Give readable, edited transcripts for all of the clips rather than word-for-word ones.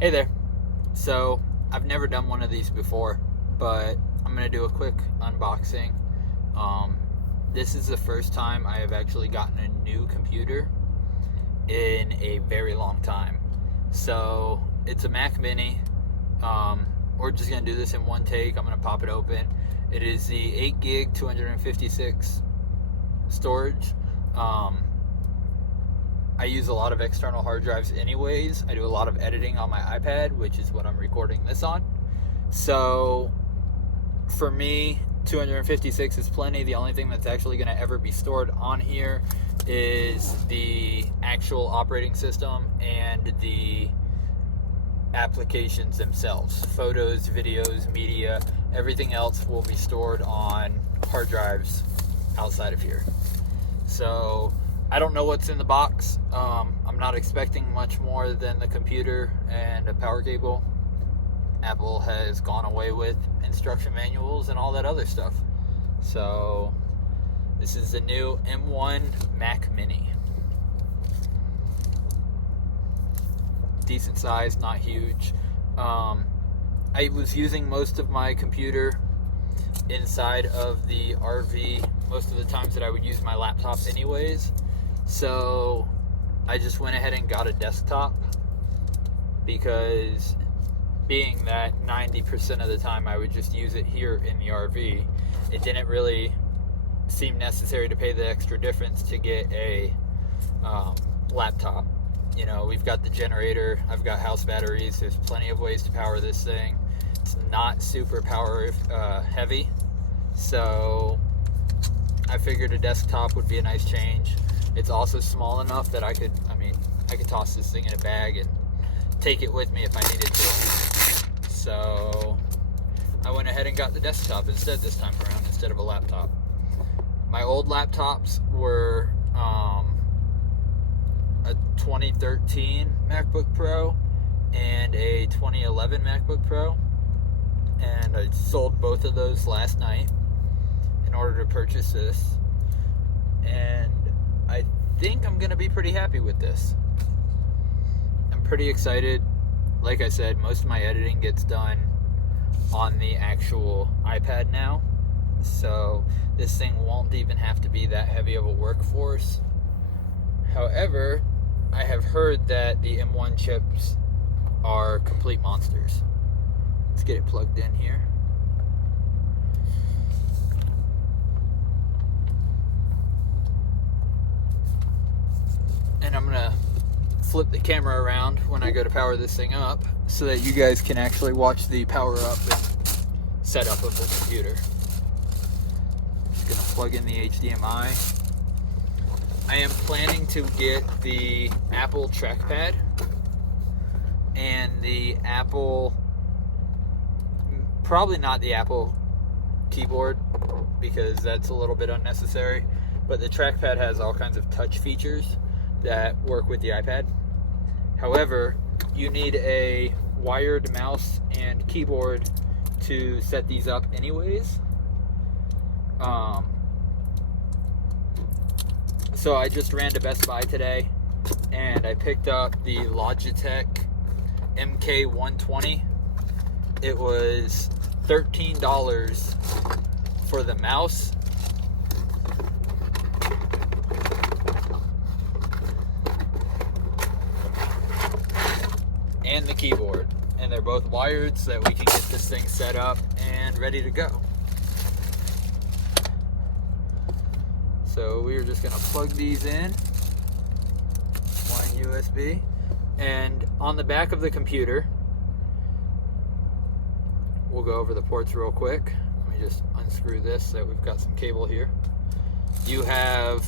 Hey there. So, I've never done one of these before, but I'm going to do a quick unboxing. Um, this is the first time I have actually gotten a new computer in a very long time. So, it's a Mac Mini. We're just going to do this in one take. I'm going to pop it open. It is the 8 gig 256 storage. I use a lot of external hard drives anyways. I do a lot of editing on my iPad, which is what I'm recording this on. So for me, 256 is plenty. The only thing that's actually going to ever be stored on here is the actual operating system and the applications themselves. Photos, videos, media, everything else will be stored on hard drives outside of here. So I don't know what's in the box. I'm not expecting much more than the computer and a power cable. Apple has gone away with instruction manuals and all that other stuff. So this is the new M1 Mac Mini. Decent size, not huge. I was using most of my computer inside of the RV most of the times that I would use my laptop anyways. So I just went ahead and got a desktop because being that 90% of the time I would just use it here in the RV, it didn't really seem necessary to pay the extra difference to get a laptop. You know, we've got the generator, I've got house batteries, there's plenty of ways to power this thing. It's not super power heavy, so I figured a desktop would be a nice change. It's also small enough that I could toss this thing in a bag and take it with me if I needed to. So I went ahead and got the desktop instead this time around, instead of a laptop. My old laptops were a 2013 MacBook Pro and a 2011 MacBook Pro, and I sold both of those last night in order to purchase this, and I think I'm gonna be pretty happy with this. I'm pretty excited. Like I said, most of my editing gets done on the actual iPad now, so this thing won't even have to be that heavy of a workforce. However, I have heard that the M1 chips are complete monsters. Let's get it plugged in here. And I'm gonna flip the camera around when I go to power this thing up so that you guys can actually watch the power up and setup of the computer. Just gonna plug in the HDMI. I am planning to get the Apple trackpad and the Apple, probably not the Apple keyboard because that's a little bit unnecessary, but the trackpad has all kinds of touch features that work with the iPad. However, you need a wired mouse and keyboard to set these up anyways. So I just ran to Best Buy today and I picked up the Logitech MK120. It was $13 for the mouse and the keyboard, and they're both wired so that we can get this thing set up and ready to go. So we're just gonna plug these in, one USB, and on the back of the computer, we'll go over the ports real quick. Let me just unscrew this so that we've got some cable here. You have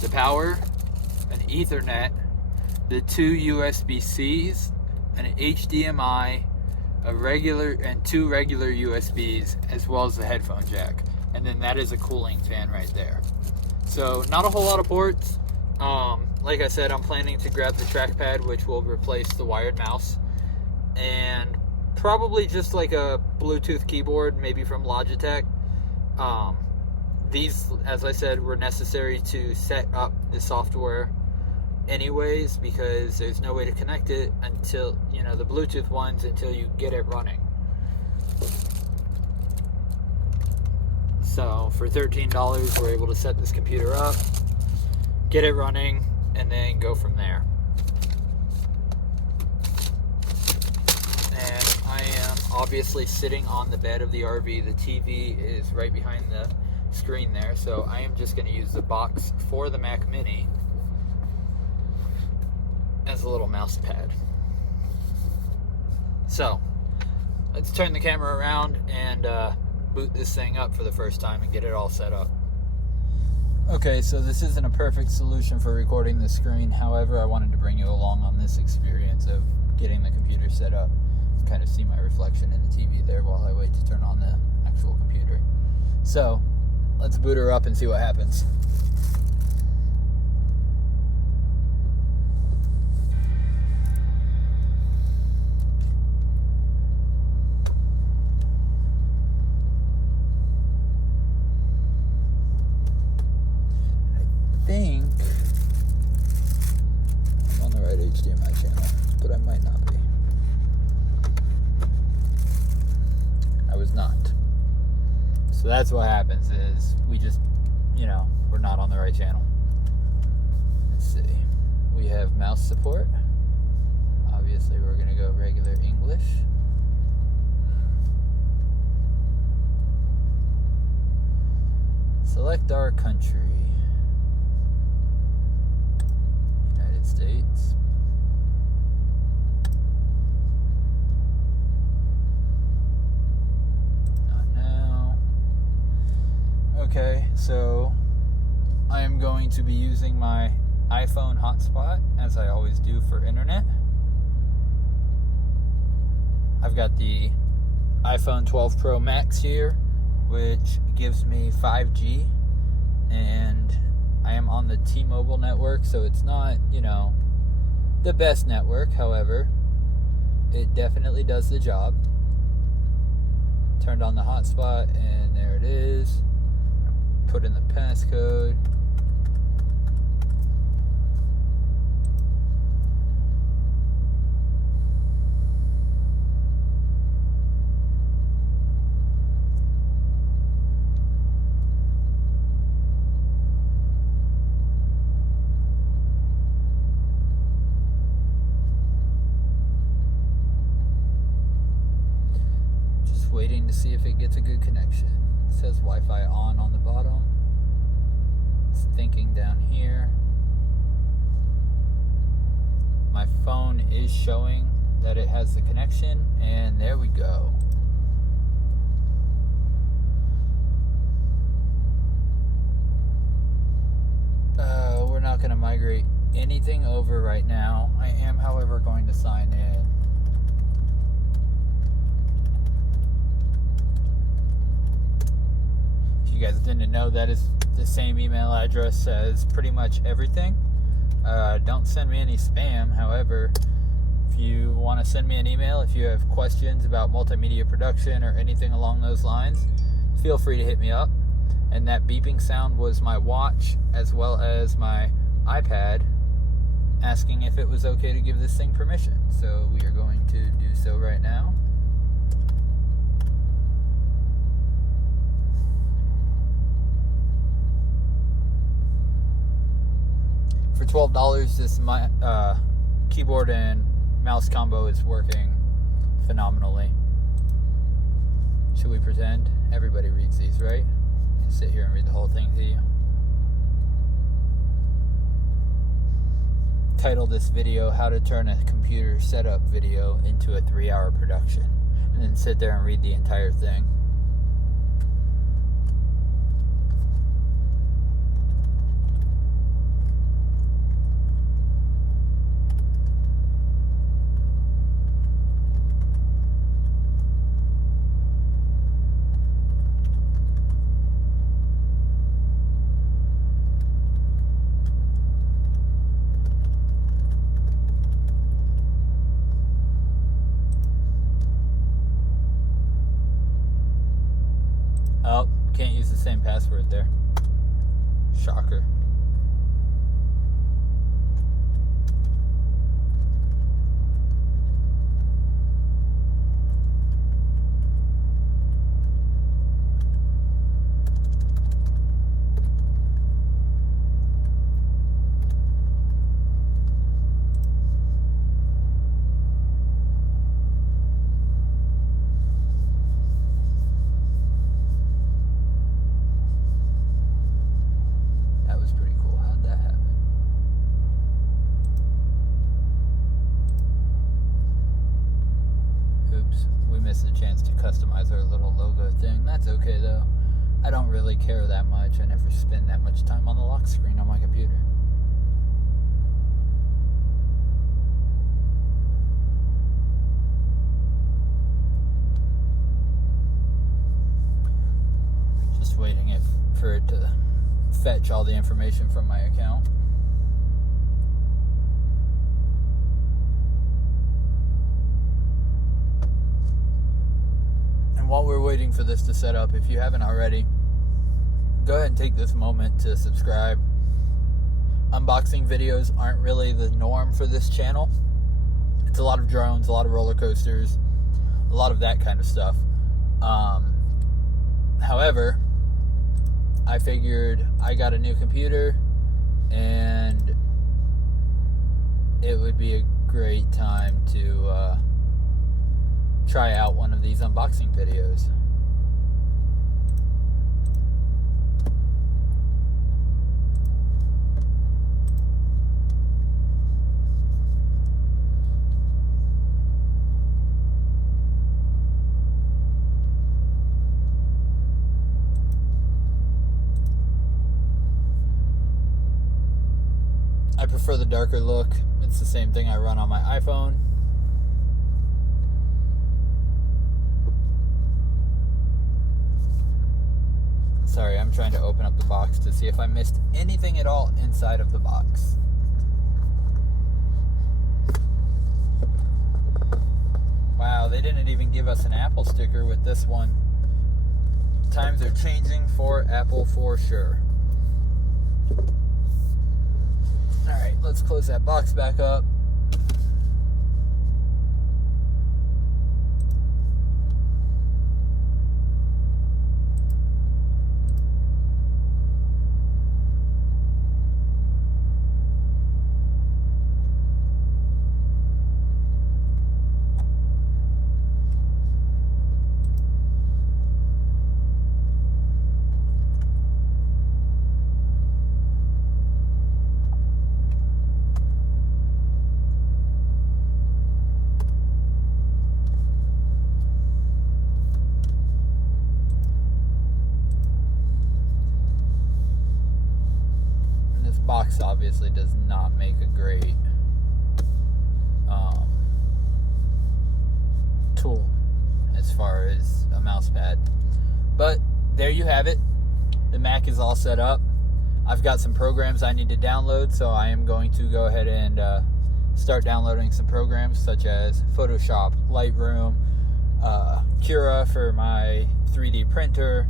the power, an Ethernet, the two USB-Cs, an HDMI, two regular USBs, as well as the headphone jack. And then that is a cooling fan right there. So not a whole lot of ports. Like I said, I'm planning to grab the trackpad, which will replace the wired mouse, and probably just like a Bluetooth keyboard, maybe from Logitech. These, as I said, were necessary to set up the software anyways, because there's no way to connect it until, the Bluetooth ones, until you get it running. So for $13, we're able to set this computer up, get it running, and then go from there. And I am obviously sitting on the bed of the RV. The TV is right behind the screen there, so I am just going to use the box for the Mac Mini as a little mouse pad. So let's turn the camera around and boot this thing up for the first time and get it all set up. Okay, so this isn't a perfect solution for recording the screen. However, I wanted to bring you along on this experience of getting the computer set up. Kind of see my reflection in the TV there while I wait to turn on the actual computer. So let's boot her up and see what happens. I think I'm on the right HDMI channel, but I might not be. I was not. So that's what happens is we just, we're not on the right channel. Let's see. We have mouse support. Obviously, we're going to go regular English. Select our country. United States. Not now. Okay, so I am going to be using my iPhone hotspot, as I always do for internet. I've got the iPhone 12 Pro Max here, which gives me 5G, and I am on the T-Mobile network, so it's not, the best network. However, it definitely does the job. Turned on the hotspot, and there it is. Put in the passcode. Waiting to see if it gets a good connection. It says Wi-Fi on the bottom. It's thinking down here. My phone is showing that it has the connection, and there we go. We're not going to migrate anything over right now. I am, however, going to sign in. You guys didn't know, that is the same email address as pretty much everything. Don't send me any spam. However, if you want to send me an email, if you have questions about multimedia production or anything along those lines, feel free to hit me up. And that beeping sound was my watch as well as my iPad asking if it was okay to give this thing permission. So we are going to do so right now. For $12, this keyboard and mouse combo is working phenomenally. Should we pretend? Everybody reads these, right? You sit here and read the whole thing to you. Title this video, How to Turn a Computer Setup Video into a 3-Hour Production. And then sit there and read the entire thing. Oh, can't use the same password there. Shocker. miss the chance to customize our little logo thing. That's okay though. I don't really care that much. I never spend that much time on the lock screen on my computer. Just waiting for it to fetch all the information from my account. And while we're waiting for this to set up, if you haven't already, go ahead and take this moment to subscribe. Unboxing videos aren't really the norm for this channel. It's a lot of drones, a lot of roller coasters, a lot of that kind of stuff. However, I figured I got a new computer and it would be a great time to try out one of these unboxing videos. I prefer the darker look. It's the same thing I run on my iPhone. Sorry, I'm trying to open up the box to see if I missed anything at all inside of the box. Wow, they didn't even give us an Apple sticker with this one. Times are changing for Apple for sure. Alright, let's close that box back up. Box obviously does not make a great tool as far as a mouse pad, but there you have it. The Mac is all set up. I've got some programs I need to download, so I am going to go ahead and start downloading some programs such as Photoshop, Lightroom, Cura for my 3D printer,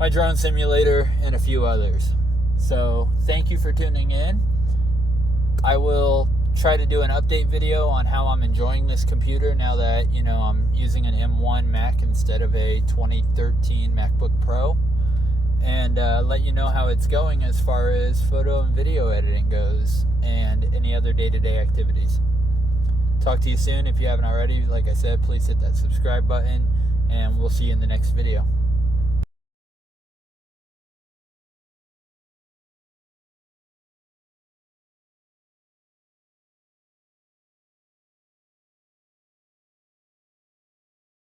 my drone simulator, and a few others. So thank you for tuning in. I will try to do an update video on how I'm enjoying this computer now that, I'm using an M1 Mac instead of a 2013 MacBook Pro, and let you know how it's going as far as photo and video editing goes and any other day-to-day activities. Talk to you soon. If you haven't already, like I said, please hit that subscribe button, and we'll see you in the next video.